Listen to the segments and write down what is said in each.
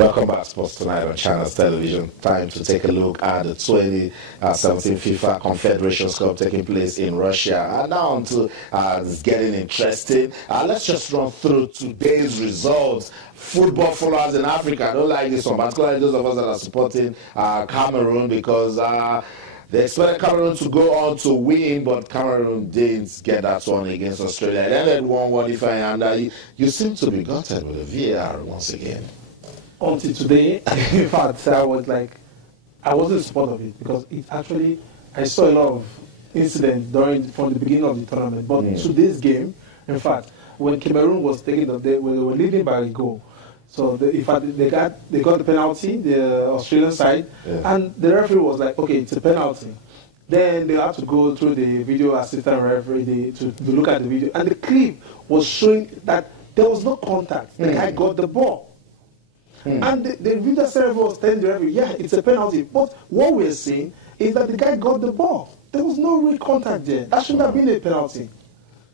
Welcome back to Sports Tonight on Channels Television. Time to take a look at the 2017 FIFA Confederations Cup taking place in Russia. And now on to it's getting interesting. Let's just run through today's results. Football followers in Africa don't like this one, particularly those of us that are supporting Cameroon, because they expected Cameroon to go on to win, but Cameroon didn't get that one against Australia. It ended 1-1, and you seem to be gutted with the VAR once again. Until today, in fact, I wasn't in support of it, because it actually, I saw a lot of incidents from the beginning of the tournament. But today's game, in fact, when Cameroon was taking they were leading by a goal. So in fact, they got the penalty, the Australian side, and the referee was like, okay, it's a penalty. Then they had to go through the video assistant referee to look at the video, and the clip was showing that there was no contact. The guy got the ball. And the video assistant referee was telling the referee, yeah, it's a penalty. But what we're saying is that the guy got the ball. There was no real contact there. That shouldn't have been a penalty.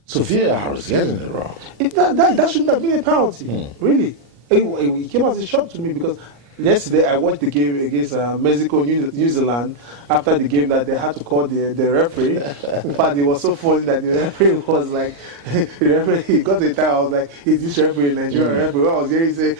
So VAR is getting it wrong. That shouldn't have been a penalty, really. It came as a shock to me, because yesterday I watched the game against Mexico, New Zealand. After the game, that they had to call the referee. In fact, it was so funny that the referee was like, he got the time. I was like, is this referee Nigerian referee? I was hearing say,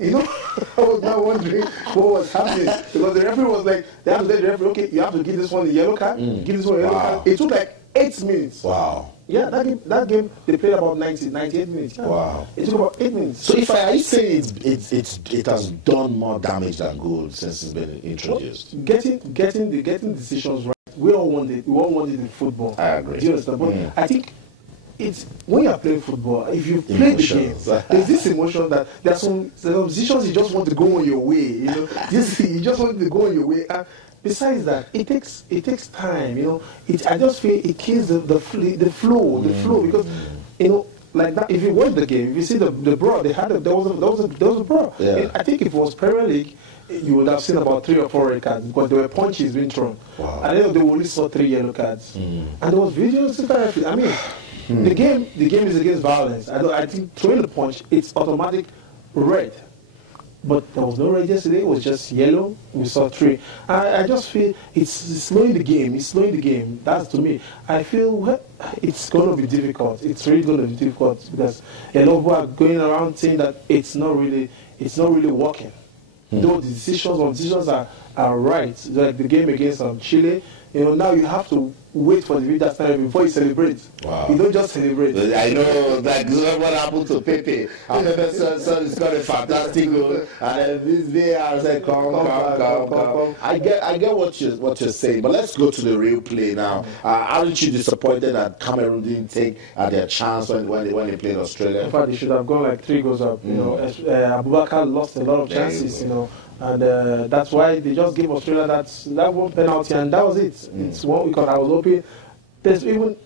You know, I was now wondering what was happening, because the referee was like, they had to tell the referee, okay, you have to give this one a yellow card, give this one a yellow card. It took like 8 minutes. Wow. Yeah, that game they played about 98 minutes. Yeah. Wow. It took about 8 minutes. So are you saying it has done more damage than good since it's been introduced? Well, getting decisions right. We all want it in football. I agree. Do you understand? But I think it's when you're playing football, if you play the game, there's this emotion that there are some decisions you just want to go on your way. You know, you just want to go on your way. Besides that, it takes time, you know. I just feel it kills the flow, because, you know, like that. If you watch the game, if you see the brawl, there was a brawl. Yeah. I think if it was Premier League, you would have seen about 3 or 4 red cards, because there were punches being thrown. Wow. And then they only saw 3 yellow cards. And there was videos. I mean, the game is against violence. I think throwing the punch, it's automatic red. But there was no red yesterday. It was just yellow. We saw 3. I just feel it's slowing the game. It's slowing the game. That's, to me, I feel it's going to be difficult. It's really going to be difficult, because a lot of people are going around saying that it's not really working. Though the decisions are right. Like the game against Chile. You know, now you have to wait for the video time before you celebrate. Wow. You don't just celebrate. I know, like what happened to Pepe. So it's got a fantastic goal, and this VAR said, come. I get what you're saying, but let's go to the real play now. Aren't you disappointed that Cameroon didn't take their chance when they played Australia? In fact, they should have gone like 3 goals up. You know, Abubakar lost a lot of chances. You know. And that's why they just gave Australia that one penalty, and that was it. It's one, because I was hoping even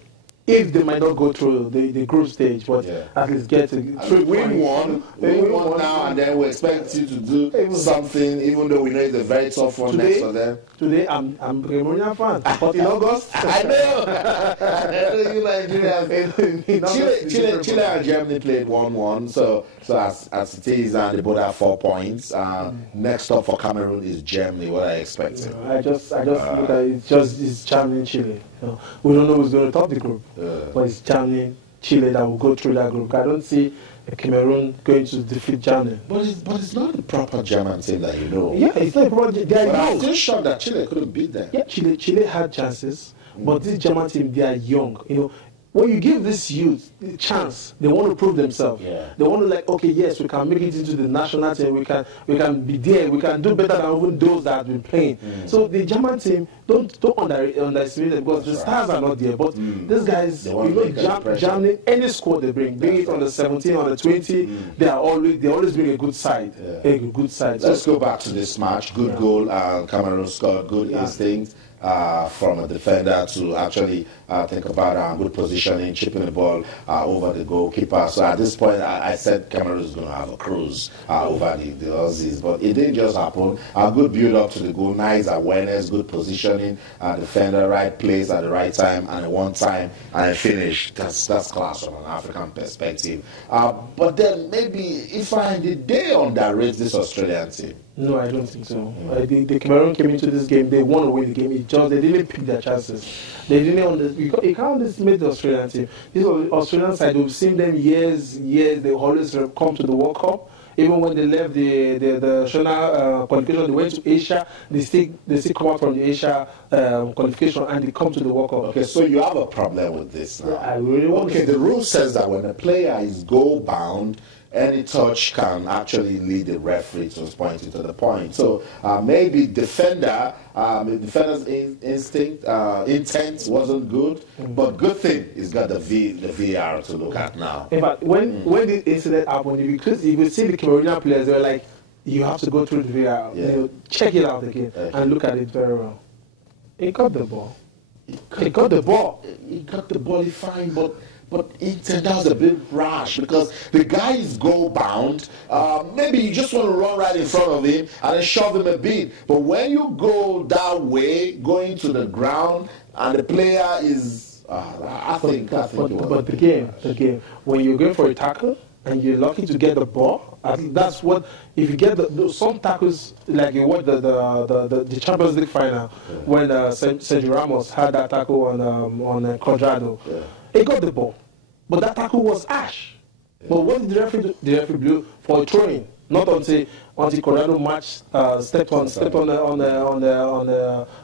if they might not go through the group stage, but at least get to win one now, and then we expect you to do something, even though we know it's a very tough one next for them. Today, I'm a Cameroonian fan, but in August, I know you Nigeria. Chile and Germany played 1-1, so as it is, and they both have 4 points. Next up for Cameroon is Germany. What are you expecting? I just look at it. It's Germany, Chile. You know, we don't know who's going to top the group, but it's Germany, Chile that will go through that group. I don't see Cameroon going to defeat Germany. But it's not the proper German team that you know. Yeah, it's not proper. I'm still shocked that Chile couldn't beat them. Yeah, Chile had chances, but this German team, they are young. You know, when you give this youth the chance, they want to prove themselves. Yeah. They want to, like, okay, yes, we can make it into the national team. We can be there. We can do better than even those that have been playing. So the German team, don't underestimate them, because the stars are not there. But these guys, you know, Germany, any squad they bring it on the 17, on the 20, they always bring a good side. A good side. Let's go back to this match. Good goal, and Cameroon scored. Good instinct. from a defender to actually think about good positioning, chipping the ball over the goalkeeper. So at this point, I said Cameroon is going to have a cruise over the Aussies, but it didn't just happen. A good build-up to the goal, nice awareness, good positioning, defender, right place at the right time, and at one time, and a finish. That's class from an African perspective. But then maybe if did they underrate this Australian team? No, I don't think so. The Cameroon came into this game, they want to win the game. It just they didn't pick their chances. They didn't. You can't underestimate the Australian team. This Australian side, we've seen them years. They always come to the World Cup. Even when they left the national qualification, they went to Asia. They still come out from the Asia qualification and they come to the World Cup. Okay, so you have a problem with this now. Yeah, I really want. Okay, the rule says that when a player is goal bound, any touch can actually lead the referee to pointing to the point. So maybe defender's intent wasn't good, but good thing he's got the VR to look at now. In fact, when the incident happened, if you see the Cameroonian players, they were like, you have to go through the VR, check it out again, and look at it very well. He got the ball. He got the ball. He got the ball, fine, but it turned out a bit rash because the guy is goal bound. Maybe you just want to run right in front of him and then shove him a bit. But when you go that way, going to the ground, and the player is, I think. But the game, when you're going for a tackle and you're lucky to get the ball, I think that's what. If you get some tackles, like you watch the Champions League final when Sergio Ramos had that tackle on Cuadrado. Yeah. He got the ball, but that tackle was ash. Yeah. But what did the referee do? The referee blew for a throw-in, not until Cuadrado stepped on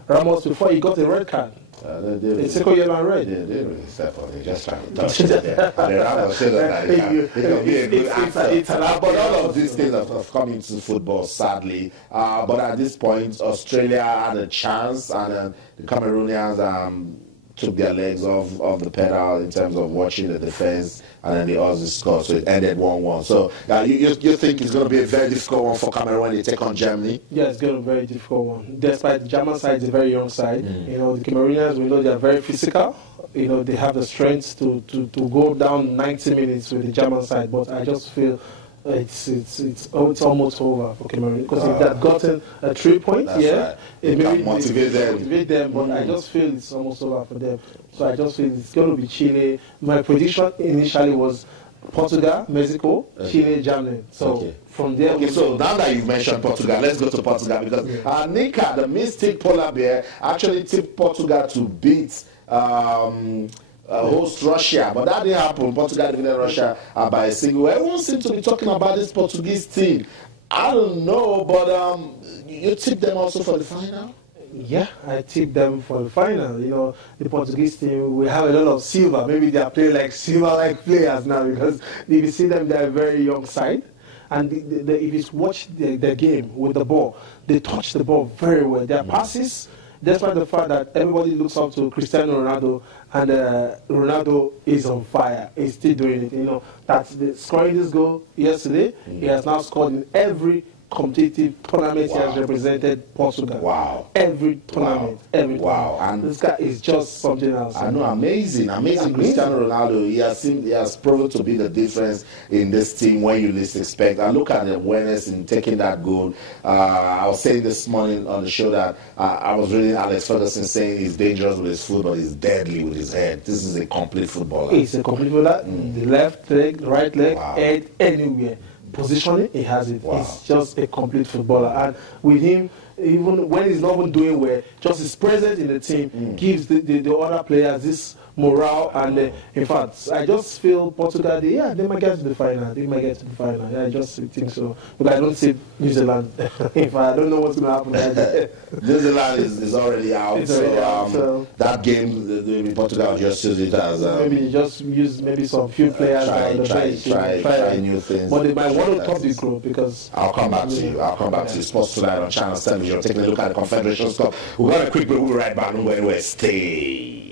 Ramos before he got a red card. It's second yellow and red. They really step on it, just trying to touch it. Ramos said that it can be a good answer. But all of these things have come into football, sadly. But at this point, Australia had a chance, and the Cameroonians took their legs off the pedal in terms of watching the defense, and then the Aussies scored, so it ended 1-1. So you think it's going to be a very difficult one for Cameroon when they take on Germany? Yeah, it's going to be a very difficult one. Despite the German side is a very young side, the Cameroonians, we know they are very physical. They have the strength to go down 90 minutes with the German side, but I just feel it's almost over for Cameroon because if they had gotten a 3 point, it may motivate them, but I just feel it's almost over for them. So I just feel it's going to be Chile. My prediction initially was Portugal, Mexico, Chile, Germany. So from there. Okay, so now that you've mentioned Portugal, let's go to Portugal because Nika, the mystic polar bear, actually tipped Portugal to beat host Russia, but that didn't happen. Portugal defeated Russia by a single. Everyone seems to be talking about this Portuguese team. I don't know, but you tipped them also for the final? Yeah, I tipped them for the final. The Portuguese team, we have a lot of silver. Maybe they are playing like silver-like players now because if you see them, they're a very young side. And if you watch the game with the ball, they touch the ball very well. Their passes, despite the fact that everybody looks up to Cristiano Ronaldo, and Ronaldo is on fire. He's still doing it. That's scoring this goal yesterday. He has now scored in every competitive tournament he has represented Portugal. Wow. Every tournament. Every tournament. And this guy is just something else. I know, amazing Cristiano Ronaldo. He has proven to be the difference in this team when you least expect. And look at the awareness in taking that goal. I was saying this morning on the show that I was reading Alex Ferguson saying he's dangerous with his foot, but he's deadly with his head. This is a complete footballer. He's a complete footballer. The left leg, right leg, head, anywhere. Positioning, he has it. He's just a complete footballer. And with him, even when he's not even doing well, just his presence in the team gives the other players this morale. And in fact, I just feel Portugal, they might get to the final. I just think so. But I don't see New Zealand. In fact, I don't know what's going to happen. New Zealand is already out. So that game, Portugal just use it as maybe just use some few players. Try new things. But they might want to top the group because I'll come back to you. Sports Tonight on Channel Television. Taking a look at the Confederations Cup. We've got a quick break. We'll be right back. Don't go anywhere. Stay.